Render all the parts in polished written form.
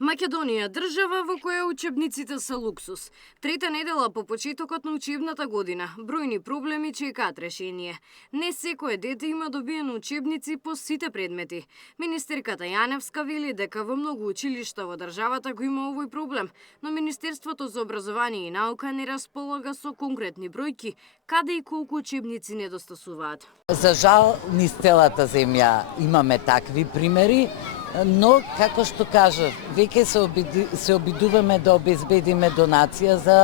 Македонија, држава во која учебниците се луксус. Трета недела по почетокот на учебната година, бројни проблеми чекаат решение. Не секое дете има добиено учебници по сите предмети. Министерката Јаневска вели дека во многу училишта во државата го има овој проблем, но Министерството за образование и наука не располага со конкретни бројки каде и колку учебници недостасуваат. За жал, низ целата земја имаме такви примери, но, како што кажав, веќе се обидуваме да обезбедиме донација за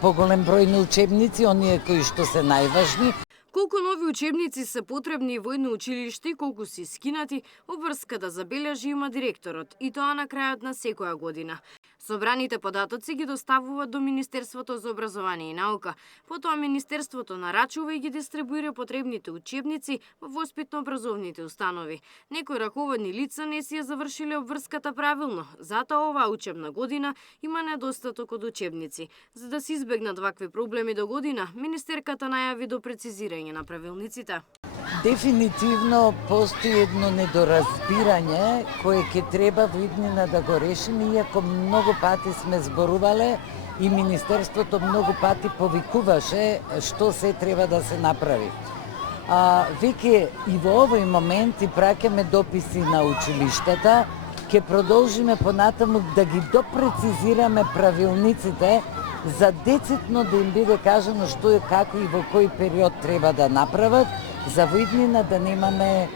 поголем број на учебници, оние кои што се најважни. Колку нови учебници се потребни во едно училиште и колку се скинати, обврска да забележи има директорот, и тоа на крајот на секоја година. Собраните податоци ги доставуваат до Министерството за образование и наука. Потоа Министерството нарачува и ги дистрибуира потребните учебници во воспитно-образовните установи. Некои раководни лица не си ја завршиле обврската правилно, затоа оваа учебна година има недостаток од учебници. За да се избегнат вакви проблеми до година, министерката најави до прецизирање на правилниците. Дефинитивно постои едно недоразбирање кое ќе треба во иднина да го решиме, иако многу пати сме зборувале и Министерството многу пати повикуваше што се треба да се направи. Веќе и во овој момент и праќаме дописи на училиштата, ќе продолжиме понатаму да ги допрецизираме правилниците за децитно да им биде кажано што е, како и во кој период треба да направат, за во иднина да немаме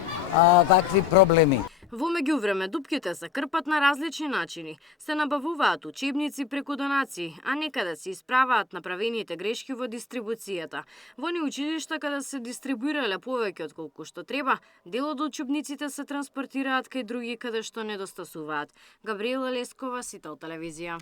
вакви проблеми. Во меѓувреме, дупките се крпат на различни начини. Се набавуваат учебници преку донации, а некаде се исправаат направените грешки во дистрибуцијата. Во оние училишта каде се дистрибуирале повеќе од колку што треба, дел од учебниците се транспортираат кај други каде што недостасуваат. Габриела Лескова, Сител телевизија.